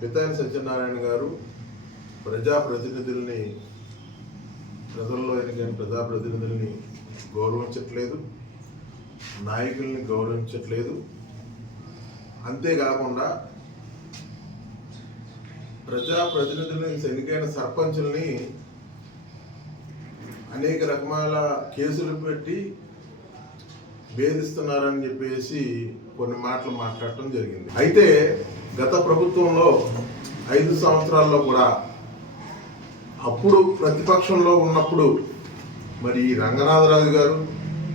పితాని సత్యనారాయణ గారు ప్రజాప్రతినిధుల్ని, ప్రజల్లో ఎన్నికైన ప్రజాప్రతినిధుల్ని గౌరవించట్లేదు, నాయకుల్ని గౌరవించట్లేదు. అంతేకాకుండా ప్రజాప్రతినిధుల్ని, ఎన్నికైన సర్పంచుల్ని అనేక రకమాల కేసులు పెట్టి వేధిస్తున్నారని చెప్పేసి కొన్ని మాటలు మాట్లాడటం జరిగింది. అయితే గత ప్రభుత్వంలో 5 సంవత్సరాల్లో కూడా అప్పుడు ప్రతిపక్షంలో ఉన్నప్పుడు మరి రంగనాథరాజు గారు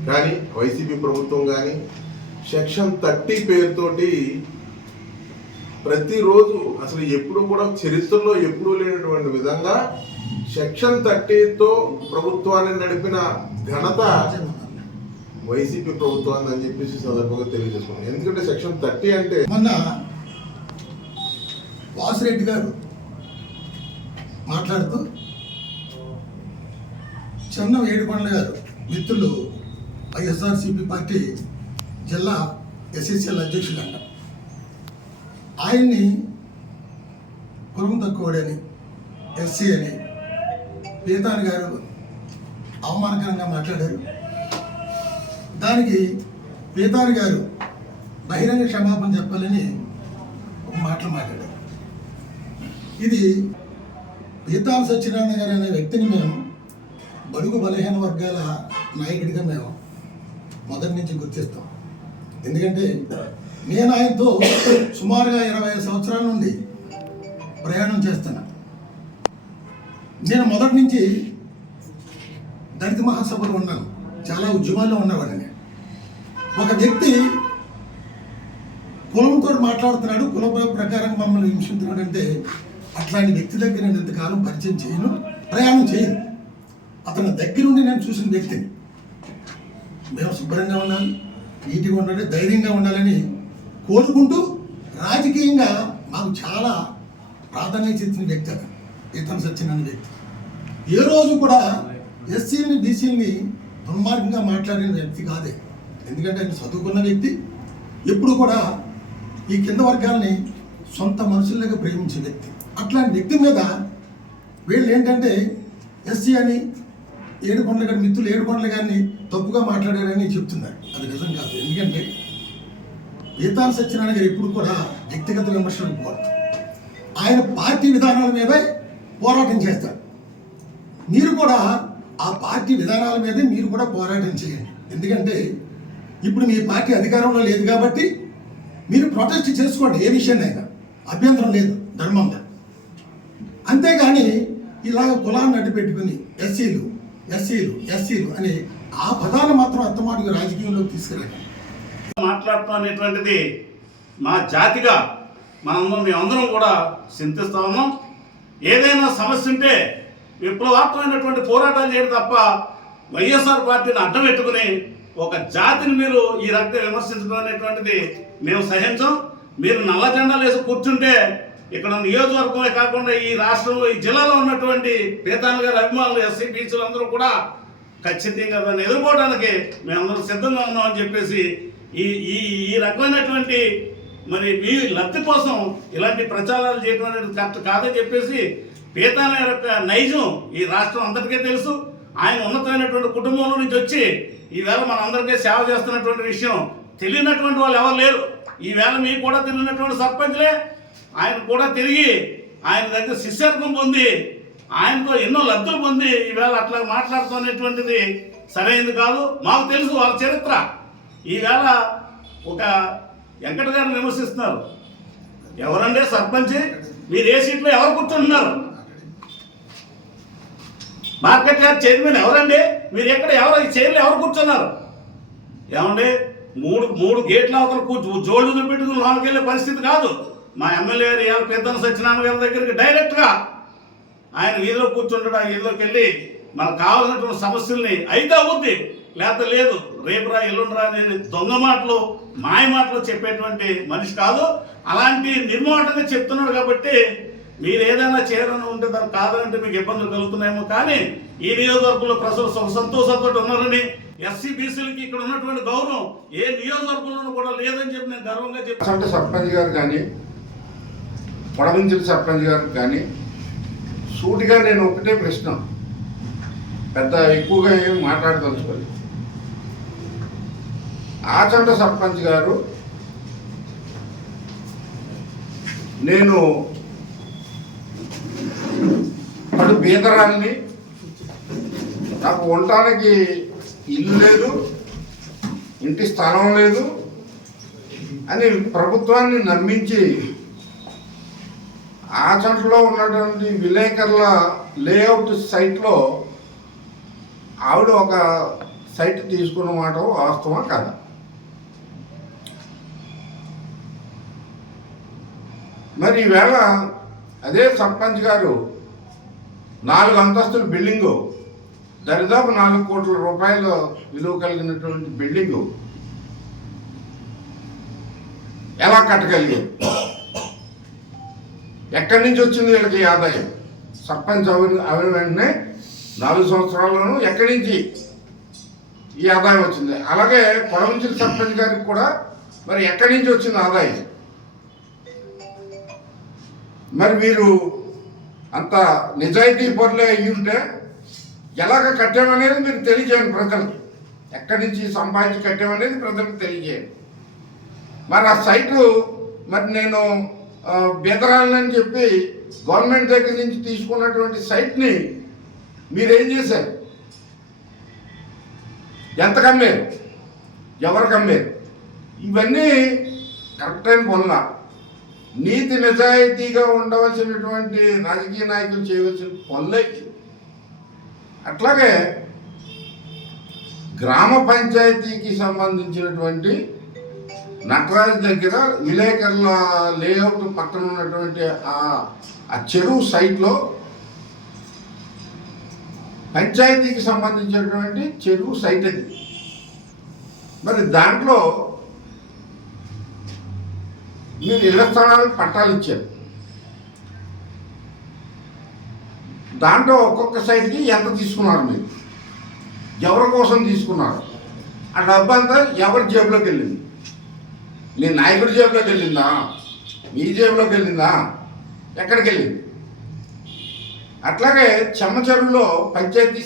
కానీ వైసీపీ ప్రభుత్వం కానీ సెక్షన్ 30 పేరుతోటి ప్రతిరోజు అసలు ఎప్పుడు కూడా చరిత్రలో ఎప్పుడూ లేనటువంటి విధంగా సెక్షన్ 30తో ప్రభుత్వాన్ని నడిపిన ఘనత వైసీపీ ప్రభుత్వాన్ని అని చెప్పేసి సందర్భంగా తెలియజేసుకున్నాం. ఎందుకంటే సెక్షన్ 30 అంటే మొన్న వాసిరెడ్డి గారు మాట్లాడుతూ చెన్నం ఏడుకొండల గారు మిత్రులు వైఎస్ఆర్సీపీ పార్టీ జిల్లా ఎస్ఎస్ఎల్ అధ్యక్షుడు అంట, ఆయన్ని కులం తక్కువడని, ఎస్సీ అని పీతాని గారు అవమానకరంగా మాట్లాడారు. దానికి పీతాని గారు బహిరంగ క్షమాపణ చెప్పాలని ఒక మాటలు మాట్లాడారు. ఇది పీతాని సత్యనారాయణ గారు అనే వ్యక్తిని మేము బడుగు బలహీన వర్గాల నాయకుడిగా మేము మొదటి నుంచి గుర్తిస్తాం. ఎందుకంటే నేను ఆయనతో సుమారుగా 25 సంవత్సరాల నుండి ప్రయాణం చేస్తున్నా. నేను మొదటి నుంచి దళిత మహాసభలో ఉన్నాను, చాలా ఉద్యమాల్లో ఉన్నవాడిని. ఒక వ్యక్తి కులంతో మాట్లాడుతున్నాడు, కుల ప్రకారం మమ్మల్ని హింసిస్తున్నాడు అంటే అట్లాంటి వ్యక్తి దగ్గర నేను ఇంతకాలం పరిచయం చేయను, ప్రయాణం చేయను. అతని దగ్గరుండి నేను చూసిన వ్యక్తిని. మేము శుభ్రంగా ఉండాలి, నీటిగా ఉండాలి, ధైర్యంగా ఉండాలని కోరుకుంటూ రాజకీయంగా మాకు చాలా ప్రాధాన్యత ఇచ్చిన వ్యక్తి అతను పీతాని సత్యనారాయణ వ్యక్తి. ఏ రోజు కూడా ఎస్సీని బీసీని దుర్మార్గంగా మాట్లాడిన వ్యక్తి కాదే. ఎందుకంటే ఆయన చదువుకున్న వ్యక్తి, ఎప్పుడు కూడా ఈ కింద వర్గాల్ని సొంత మనుషుల్లాగా ప్రేమించే వ్యక్తి. అట్లాంటి వ్యక్తి మీద వీళ్ళు ఏంటంటే ఎస్సీ అని ఏడుకొండల గారి మిత్రులు ఏడుకొండల గారిని తప్పుగా మాట్లాడారని చెప్తున్నారు. అది నిజం కాదు. ఎందుకంటే పీతాని సత్యనారాయణ గారు ఎప్పుడు కూడా వ్యక్తిగత విమర్శలకు పోరు. ఆయన పార్టీ విధానాల మీదే పోరాటం చేస్తారు. మీరు కూడా ఆ పార్టీ విధానాల మీదే మీరు కూడా పోరాటం చేయండి. ఎందుకంటే ఇప్పుడు మీ పార్టీ అధికారంలో లేదు కాబట్టి మీరు ప్రొటెస్ట్ చేసుకోండి, ఏ విషయాన్నైనా అభ్యంతరం లేదు, ధర్మంగా. అంతేగాని ఇలాగ కులాన్ని అడ్డు పెట్టుకుని ఎస్సీలు ఎస్సీలు ఎస్సీలు అని ఆ పదాన్ని మాత్రం అత్తమాటుగా రాజకీయంలోకి తీసుకురండి. మాట్లాడటం అనేటువంటిది మా జాతిగా మేమందరం కూడా చింతిస్తా ఉన్నాం. ఏదైనా సమస్య ఉంటే విప్లవాత్మకమైనటువంటి పోరాటాలు చేయడం తప్ప వైఎస్ఆర్ పార్టీని అడ్డం పెట్టుకుని ఒక జాతిని మీరు ఈ రకంగా విమర్శించడం అనేటువంటిది మేము సహించం. మీరు నల్ల జెండాలు వేసి కూర్చుంటే ఇక్కడ నియోజకవర్గమే కాకుండా ఈ రాష్ట్రంలో, ఈ జిల్లాలో ఉన్నటువంటి పీతాని గారి అభిమానులు, ఎస్సీ బీసీలు అందరూ కూడా ఖచ్చితంగా దాన్ని ఎదుర్కోవడానికి మేమందరం సిద్ధంగా ఉన్నామని చెప్పేసి ఈ ఈ ఈ రకమైనటువంటి మరి మీ లబ్ధి కోసం ఇలాంటి ప్రచారాలు చేయడం అనేది కరెక్ట్ కాదని చెప్పేసి పీతాని యొక్క నైజం ఈ రాష్ట్రం అందరికీ తెలుసు. ఆయన ఉన్నతమైనటువంటి కుటుంబంలో నుంచి వచ్చి ఈవేళ మనందరికీ సేవ చేస్తున్నటువంటి విషయం తెలియనటువంటి వాళ్ళు ఎవరు లేరు. ఈవేళ మీకు కూడా తెలియనటువంటి సర్పంచ్లే ఆయన కూడా తిరిగి ఆయన దగ్గర శిష్యత్వం పొంది ఆయనతో ఎన్నో లబ్ధులు పొంది ఈవేళ అట్లా మాట్లాడుతున్నటువంటిది సరైనది కాదు. మాకు తెలుసు వాళ్ళ చరిత్ర. ఈవేళ ఒక వెంకట గారిని విమర్శిస్తున్నారు. ఎవరంటే సర్పంచ్, మీరు ఏ సీట్లో ఎవరు కూర్చుంటున్నారు? మార్కెట్ యార్డ్ చైర్మన్ ఎవరండి? మీరు ఎక్కడ ఈ చైర్లో ఎవరు కూర్చున్నారు? ఏమండి, మూడు గేట్ల అవతల జోళ్ళు పెట్టుకుని లోనికి వెళ్ళే పరిస్థితి కాదు. మా ఎమ్మెల్యే గారు పీతాని సత్యనారాయణ గారి దగ్గరికి డైరెక్ట్గా ఆయన వీధిలో కూర్చుంటాడు. ఆ వీధిలోకి వెళ్ళి మనకు కావాల్సినటువంటి సమస్యల్ని అయితే అవుద్ది, లేకపోతే లేదు, రేపురా ఎల్లుండిరా అనేది దొంగ మాటలు, మాయ మాటలు చెప్పేటువంటి మనిషి కాదు. అలాంటి నిర్మోహటంగా చెప్తున్నాడు కాబట్టి మీరు ఏదైనా చేయాలని ఉంటే దాన్ని కాదంటే మీకు ఇబ్బందులు కలుగుతున్నాయేమో. కానీ ఈ నియోజకవర్గంలో ప్రజలు సుఖ సంతోషంతో ఉన్నారని, ఎస్సీ బీసీలకి ఇక్కడ ఉన్నటువంటి గౌరవం ఏ నియోజకవర్గంలోనూ కూడా లేదని చెప్పి నేను గర్వంగా చెప్పాను. సర్పంచ్ గారు కానీ పొడమించిన సర్పంచ్ గారికి కానీ సూటిగా నేను ఒకటే ప్రశ్న, పెద్ద ఎక్కువగా ఏం మాట్లాడదలుచుకోలేదు. ఆచంట సర్పంచ్ గారు, నేను పడు బీదరాల్ని, నాకు ఉండటానికి ఇల్లు లేదు, ఇంటి స్థలం లేదు అని ప్రభుత్వాన్ని నమ్మించి ఆచంటలో ఉన్నటువంటి విలేకరుల లేఅవుట్ సైట్లో ఆవిడ ఒక సైట్ తీసుకున్న మాట వాస్తవం కాదా? మరి ఈవేళ అదే సర్పంచ్ గారు 4 అంతస్తుల బిల్డింగు, దరిదాపు 4 కోట్ల రూపాయల విలువ కలిగినటువంటి బిల్డింగు ఎలా కట్టగలిగారు? ఎక్కడి నుంచి వచ్చింది వీళ్ళకి ఆదాయం? సర్పంచ్ అయిన వెంటనే 4 సంవత్సరాల్లోనూ ఎక్కడి నుంచి ఈ ఆదాయం వచ్చింది? అలాగే పొడమించిన సర్పంచ్ గారికి కూడా మరి ఎక్కడి నుంచి వచ్చింది ఆదాయం? మరి మీరు అంత నిజాయితీ పరులే అయ్యి ఉంటే ఎలాగ కట్టామనేది మీరు తెలియజేయండి ప్రజలకు. ఎక్కడి నుంచి సంపాదించి కట్టామనేది ప్రజలకు తెలియజేయండి. మరి ఆ సైటు మరి నేను బీదరాలని చెప్పి గవర్నమెంట్ దగ్గర నుంచి తీసుకున్నటువంటి సైట్ని మీరేం చేశారు? ఎంత కమ్మారు? ఎవరు కమ్మారు? ఇవన్నీ కరెక్ట్ అయిన పనుల. నీతి నిజాయితీగా ఉండవలసినటువంటి రాజకీయ నాయకులు చేయవలసిన పనులే. అట్లాగే గ్రామ పంచాయతీకి సంబంధించినటువంటి నటరాజ్ దగ్గర విలేకరుల లేఅవుట్ పక్కన ఉన్నటువంటి ఆ చెరువు సైట్లో పంచాయతీకి సంబంధించినటువంటి చెరువు సైట్ అది. మరి దాంట్లో మీరు ఇళ్ల స్థలాలకు పట్టాలు ఇచ్చారు. దాంట్లో ఒక్కొక్క సైట్కి ఎంత తీసుకున్నారు? మీరు ఎవరి కోసం తీసుకున్నారు? ఆ డబ్బు అంతా ఎవరి జేబులోకి వెళ్ళింది? మీ నాయకుడి జేబులోకి వెళ్ళిందా? మీ జేబులోకి వెళ్ళిందా? ఎక్కడికి వెళ్ళింది? అట్లాగే చెమ్మచెరువులో పంచాయతీ